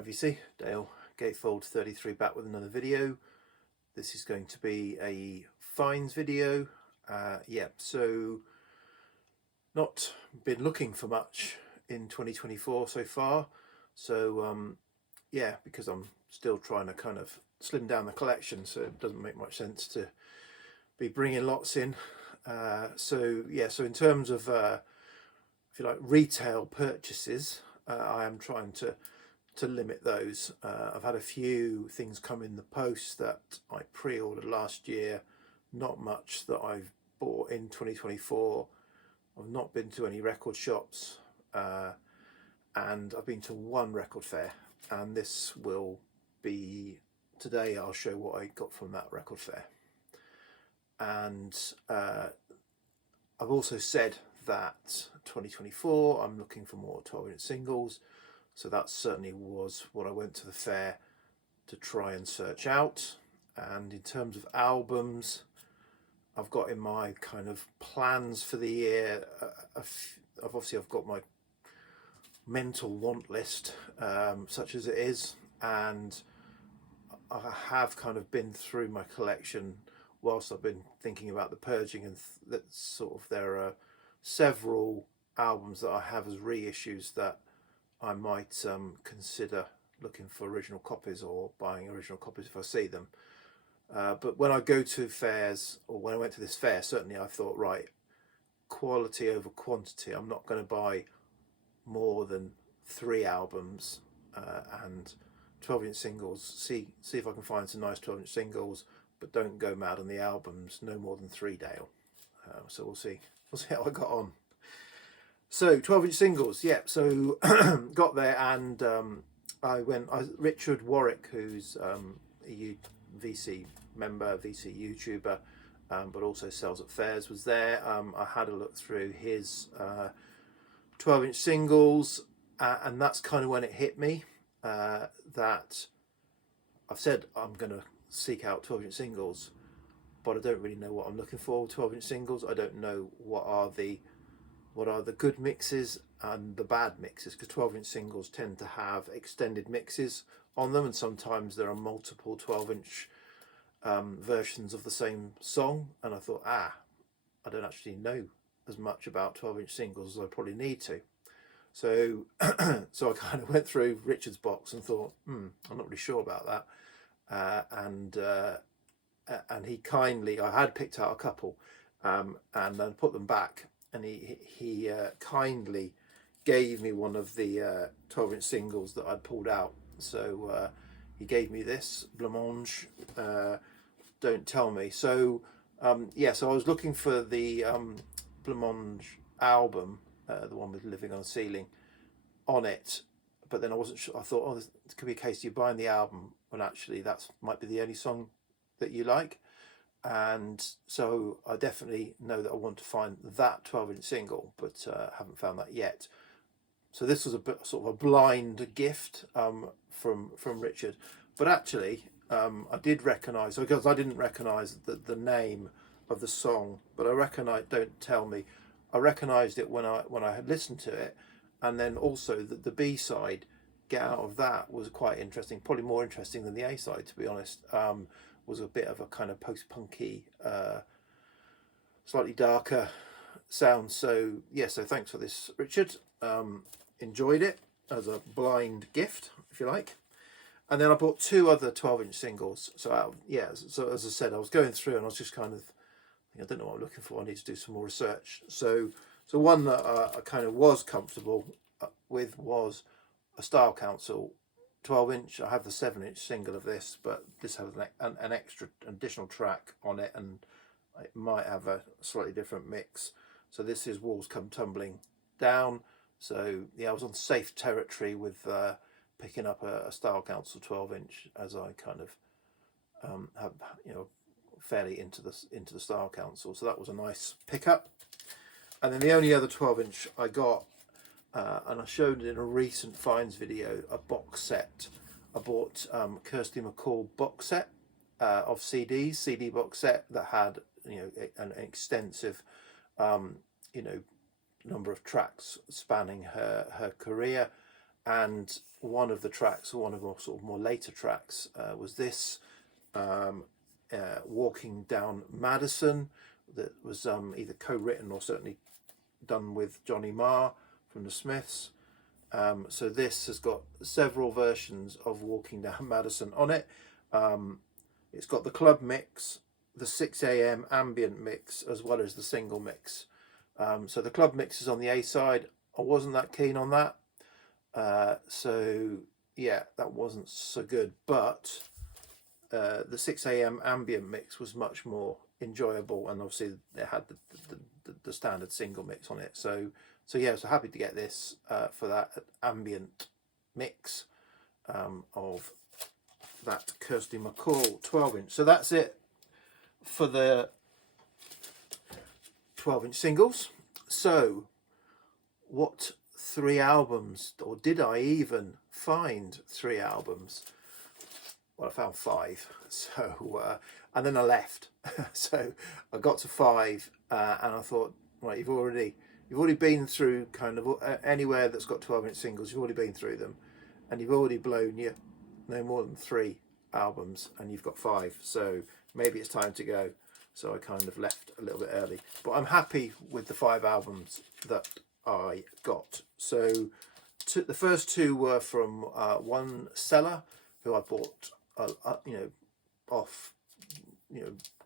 Hi VC, Dale, Gatefold 33 back with another video. This is going to be a finds video. So not been looking for much in 2024 so far. So because I'm still trying to kind of slim down the collection, so it doesn't make much sense to be bringing lots in. So in terms of, if you like, retail purchases, I am trying to limit those. I've had a few things come in the post that I pre-ordered last year, not much that I've bought in 2024. I've not been to any record shops, and I've been to one record fair, and this will be today. I'll show what I got from that record fair. And I've also said that 2024 I'm looking for more 12-inch singles. So that certainly was what I went to the fair to try and search out. And in terms of albums, I've got in my kind of plans for the year, I've got my mental want list, such as it is, and I have kind of been through my collection whilst I've been thinking about the purging, and that sort of there are several albums that I have as reissues that I might consider looking for original copies or buying original copies if I see them. But when I go to fairs, or when I went to this fair, certainly I thought, right, quality over quantity. I'm not going to buy more than 3 albums and 12-inch singles. See if I can find some nice 12-inch singles, but don't go mad on the albums. No more than 3, Dale. So we'll see how I got on. So 12-inch singles, so got there, and Richard Warwick, who's a VC member, VC YouTuber, but also sells at fairs, was there. I had a look through his 12-inch singles, and that's kind of when it hit me that I've said I'm going to seek out 12-inch singles, but I don't really know what I'm looking for with 12-inch singles. I don't know what are the good mixes and the bad mixes, because 12-inch singles tend to have extended mixes on them, and sometimes there are multiple 12-inch versions of the same song. And I thought, I don't actually know as much about 12-inch singles as I probably need to. So so I kind of went through Richard's box and thought, I'm not really sure about that. And he kindly, I had picked out a couple and then put them back, and he kindly gave me one of the 12-inch singles that I'd pulled out. So he gave me this Blancmange, Don't Tell Me. So so I was looking for the Blancmange album, the one with Living on a Ceiling on it, but then I wasn't sure. I thought, this could be a case you're buying the album when actually that might be the only song that you like. And so I definitely know that I want to find that 12-inch single, but haven't found that yet. So this was a bit sort of a blind gift from Richard, but actually I did recognise, because I didn't recognise the name of the song, but I recognised Don't Tell Me. I recognised it when I had listened to it, and then also the B side, Get Out of That, was quite interesting, probably more interesting than the A side, to be honest. Was a bit of a kind of post-punky, slightly darker sound. So so thanks for this, Richard. Enjoyed it as a blind gift, if you like. And then I bought 2 other 12-inch singles. So so as I said, I was going through and I was just kind of, I don't know what I'm looking for. I need to do some more research. So one that I kind of was comfortable with was a Style Council 12-inch. I have the 7-inch single of this, but this has an extra additional track on it, and it might have a slightly different mix. So this is Walls Come Tumbling Down. So I was on safe territory with picking up a Style Council 12-inch, as I kind of have fairly into the Style Council. So that was a nice pickup. And then the only other 12-inch I got, and I showed in a recent finds video, a box set. I bought Kirsty MacColl box set of CD box set that had an extensive number of tracks spanning her career, and one of the tracks, one of the sort of more later tracks, was this, Walking Down Madison, that was either co-written or certainly done with Johnny Marr from the Smiths. So this has got several versions of Walking Down Madison on it. It's got the club mix, the 6 a.m. ambient mix, as well as the single mix. So the club mix is on the A side. I wasn't that keen on that. So yeah, that wasn't so good. But the 6 a.m. ambient mix was much more enjoyable, and obviously it had the standard single mix on it. So yeah, so happy to get this for that ambient mix of that Kirsty MacColl 12-inch. So that's it for the 12-inch singles. So what 3 albums, or did I even find 3 albums? Well, I found 5. So and then I left. So I got to 5 and I thought, right, you've already been through kind of anywhere that's got 12-inch singles. You've already been through them, and you've already blown your no more than 3 albums, and you've got 5. So maybe it's time to go. So I kind of left a little bit early, but I'm happy with the 5 albums that I got. So the first 2 were from one seller who I bought, off,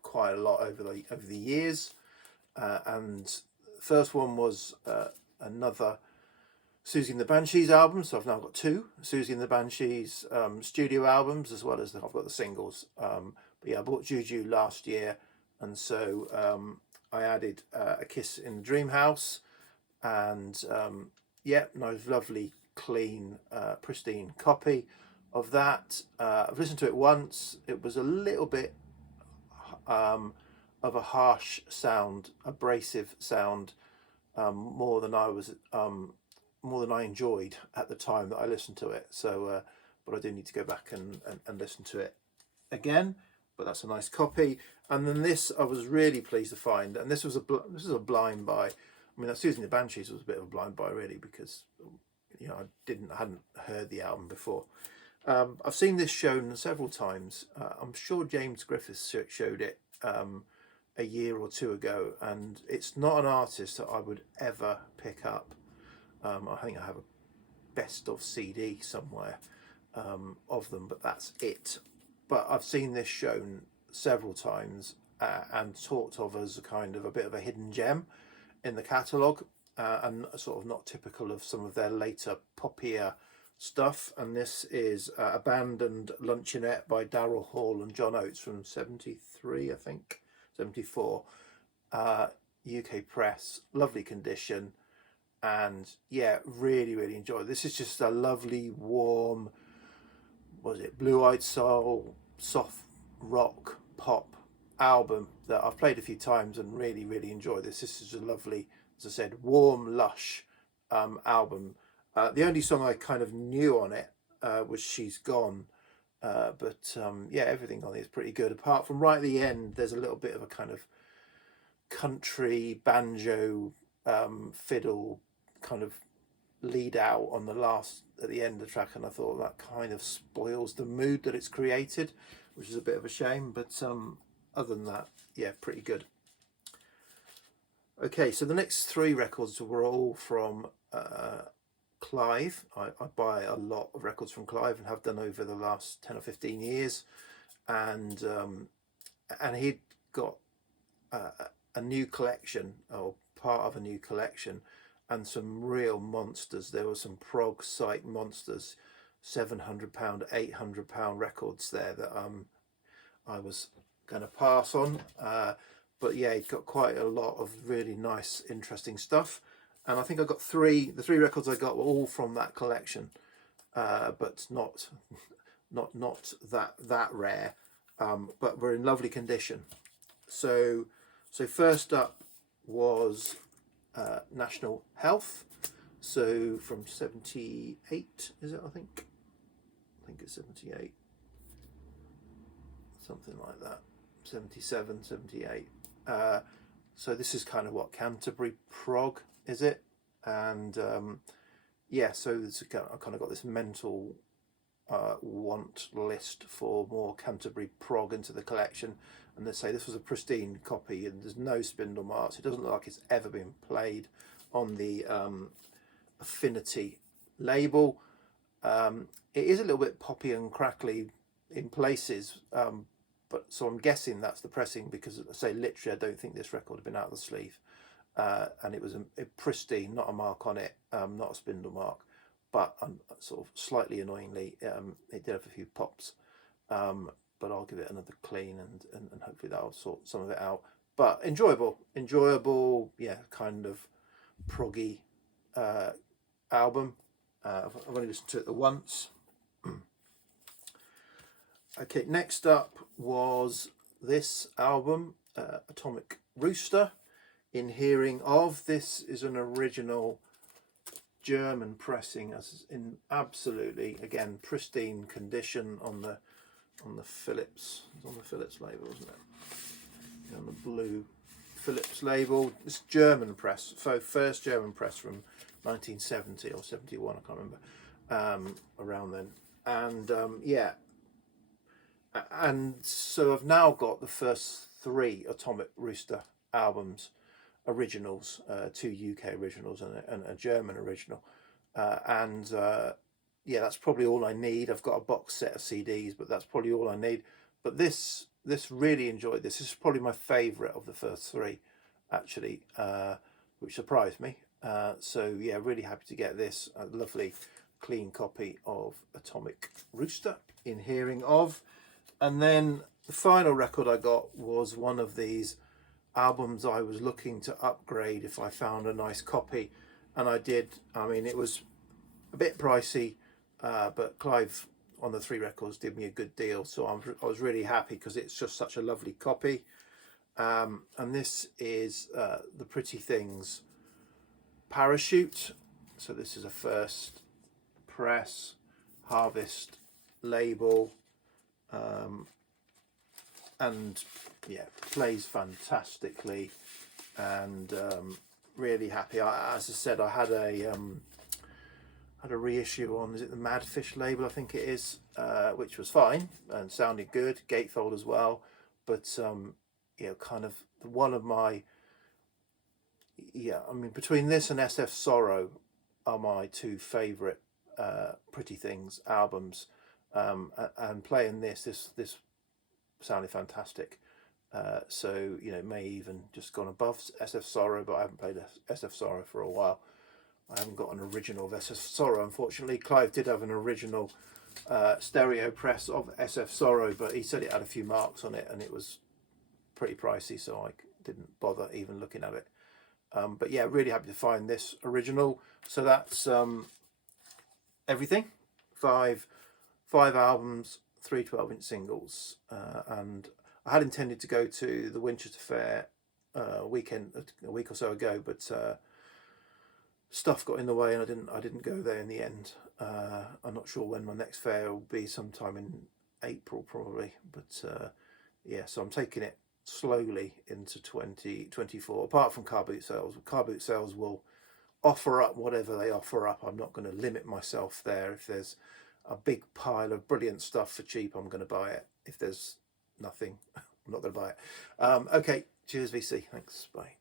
quite a lot over the years, and the first one was another Susie and the Banshees album. So I've now got 2 Susie and the Banshees studio albums, as well as I've got the singles. But yeah, I bought Juju last year, and so I added A Kiss in the Dream House, and yeah, nice, lovely, clean, pristine copy of that. I've listened to it once. It was a little bit of a harsh sound, abrasive sound, more than I enjoyed at the time that I listened to it. So, but I do need to go back and listen to it again. But that's a nice copy. And then this I was really pleased to find, and this is a blind buy. I mean, that Susie and the Banshees was a bit of a blind buy, really, because I hadn't heard the album before. I've seen this shown several times. I'm sure James Griffiths showed it a year or 2 ago, and it's not an artist that I would ever pick up. I think I have a best of CD somewhere of them, but that's it. But I've seen this shown several times and talked of as a kind of a bit of a hidden gem in the catalogue, and sort of not typical of some of their later poppier stuff. And this is Abandoned Luncheonette by Daryl Hall and John Oates from 73, I think, 74. UK press, lovely condition, and yeah, really, really enjoyed it. This is just a lovely, warm, blue-eyed soul, soft rock pop album that I've played a few times and really, really enjoyed this. This is a lovely, as I said, warm, lush album. The only song I kind of knew on it was She's Gone, but yeah, everything on it is pretty good, apart from right at the end there's a little bit of a kind of country banjo fiddle kind of lead out on at the end of the track, and I thought that kind of spoils the mood that it's created, which is a bit of a shame. But other than that, yeah, pretty good. Okay, so the next 3 records were all from Clive. I buy a lot of records from Clive and have done over the last 10 or 15 years, and he'd got a new collection, or part of a new collection, and some real monsters. There were some prog psych monsters, £700, £800 records there that I was going to pass on. But yeah, it got quite a lot of really nice, interesting stuff. And I think I got the 3 records I got were all from that collection, but not that rare, but were in lovely condition. So first up was National Health. So from 78, is it? I think it's 78, something like that, 77, 78. So this is kind of what, Canterbury prog, is it? And yeah, so I kind of got this mental want list for more Canterbury prog into the collection, and they say this was a pristine copy and there's no spindle marks. It doesn't look like it's ever been played on the Affinity label. It is a little bit poppy and crackly in places, but so I'm guessing that's the pressing, because I say literally I don't think this record had been out of the sleeve, and it was a pristine, not a mark on it, not a spindle mark, but sort of slightly annoyingly it did have a few pops, but I'll give it another clean, and hopefully that'll sort some of it out. But enjoyable, yeah, kind of proggy album. I've only listened to it once. Okay, next up was this album, Atomic Rooster, In Hearing Of. This is an original German pressing, as in absolutely, again, pristine condition on the Philips. It's on the Philips label, isn't it? On the blue Philips label. It's German press, first German press from 1970 or 71, I can't remember, around then. And yeah, and so I've now got the first 3 Atomic Rooster albums, originals, 2 UK originals and a German original, and yeah, that's probably all I need. I've got a box set of CDs, but that's probably all I need. But this really enjoyed this. This is probably my favourite of the first 3, actually, which surprised me. So yeah, really happy to get this, a lovely clean copy of Atomic Rooster, In Hearing Of. And then the final record I got was one of these albums I was looking to upgrade if I found a nice copy, and I did. I mean, it was a bit pricey, but Clive on the 3 records did me a good deal, so I was really happy because it's just such a lovely copy. And this is the Pretty Things Parachute. So this is a first press, Harvest label, and yeah, plays fantastically, and really happy. As I said, I had a reissue on, is it the Madfish label, I think it is, which was fine and sounded good, gatefold as well, but you know, kind of one of my, yeah, I mean, between this and SF Sorrow are my 2 favourite Pretty Things albums, and playing this sounded fantastic. So, you know, may even just gone above SF Sorrow, but I haven't played SF Sorrow for a while. I haven't got an original of SF Sorrow, unfortunately. Clive did have an original stereo press of SF Sorrow, but he said it had a few marks on it and it was pretty pricey, so I didn't bother even looking at it. But yeah, really happy to find this original. So that's everything. 5 albums, 3 12-inch singles, and I had intended to go to the Winchester Fair weekend a week or so ago, but stuff got in the way and I didn't go there in the end. I'm not sure when my next fair will be, sometime in April probably, but yeah, so I'm taking it slowly into 2024. Apart from car boot sales will offer up whatever they offer up. I'm not going to limit myself there. If there's a big pile of brilliant stuff for cheap, I'm going to buy it. If there's nothing, I'm not going to buy it. Okay, cheers VC, thanks, bye.